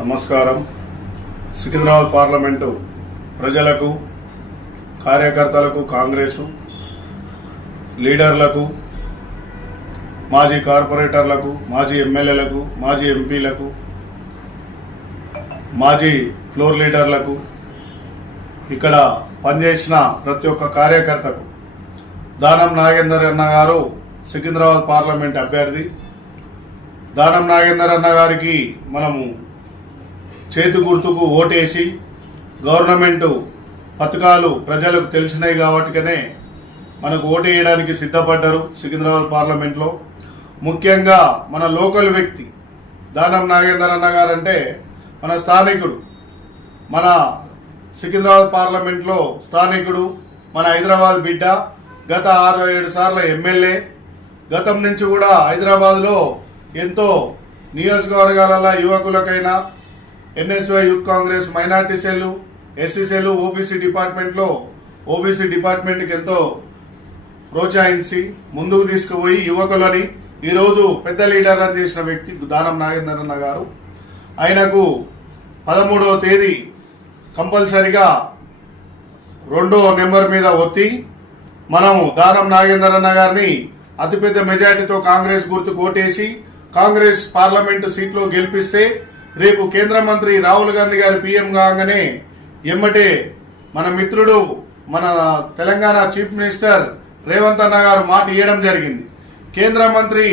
నమస్కారం. సికింద్రాబాద్ పార్లమెంటు ప్రజలకు, కార్యకర్తలకు, కాంగ్రెసు లీడర్లకు, మాజీ కార్పొరేటర్లకు, మాజీ ఎమ్మెల్యేలకు, మాజీ ఎంపీలకు, మాజీ ఫ్లోర్ లీడర్లకు, ఇక్కడ పనిచేసిన ప్రతి ఒక్క కార్యకర్తకు దానం నాగేందర్ అన్న గారు సికింద్రాబాద్ పార్లమెంట్ అభ్యర్థి. దానం నాగేందర్ అన్న గారికి మనము చేతి గుర్తుకు ఓటేసి గవర్నమెంట్ పథకాలు ప్రజలకు తెలిసినాయి కాబట్టికనే మనకు ఓటేయడానికి సిద్ధపడ్డారు. సికింద్రాబాద్ పార్లమెంట్లో ముఖ్యంగా మన లోకల్ వ్యక్తి దానం నాగేందర్ అన్న గారంటే మన స్థానికుడు, మన సికింద్రాబాద్ పార్లమెంట్లో స్థానికుడు, మన హైదరాబాద్ బిడ్డ. గత 6-7 సార్ల ఎమ్మెల్యే. గతం నుంచి కూడా హైదరాబాద్లో ఎంతో నియోజకవర్గాలలో యువకులకైనా NSUI youth Congress minority cell, SC cell, OBC డిపార్ట్మెంట్లో ఓబీసీ డిపార్ట్మెంట్కి ఎంతో ప్రోత్సహించి ముందుకు తీసుకుపోయి యువకులని ఈరోజు పెద్ద లీడర్లను చేసిన వ్యక్తి దానం నాగేందర్ అన్న గారు. ఆయనకు 13వ తేదీ కంపల్సరిగా 2వ నెంబర్ మీద ఒత్తి మనము దానం నాగేందర్ అన్న గారిని అతిపెద్ద మెజార్టీతో కాంగ్రెస్ గుర్తుకు ఓటేసి కాంగ్రెస్ పార్లమెంటు సీట్లో గెలిపిస్తే రేపు కేంద్ర మంత్రి రాహుల్ గాంధీ గారు పీఎం కాగానే ఎమ్మటే మన మిత్రుడు, మన తెలంగాణ చీఫ్ మినిస్టర్ రేవంత్ అన్న గారు మాట ఇవ్వడం జరిగింది. కేంద్ర మంత్రి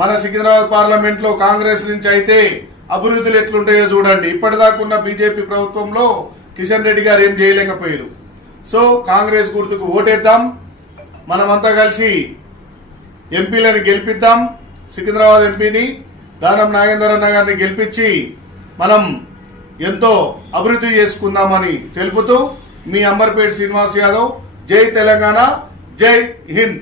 మన సికింద్రాబాద్ పార్లమెంట్ లో కాంగ్రెస్ నుంచి అయితే అభివృద్ధులు ఎట్లుంటాయో చూడండి. ఇప్పటిదాకున్న బీజేపీ ప్రభుత్వంలో కిషన్ రెడ్డి గారు ఏం చేయలేకపోయారు. సో కాంగ్రెస్ గుర్తుకు ఓటేద్దాం, మనమంతా కలిసి ఎంపీలను గెలిపిద్దాం. సికింద్రాబాద్ ఎంపీని దానం నాగేందర్ అన్న గారిని గెలిపించి మనం ఎంతో అభివృద్ధి చేసుకుందామని తెలుపుతూ మీ అంబర్పేట శ్రీనివాస్ యాదవ్. జై తెలంగాణ, జై హింద్.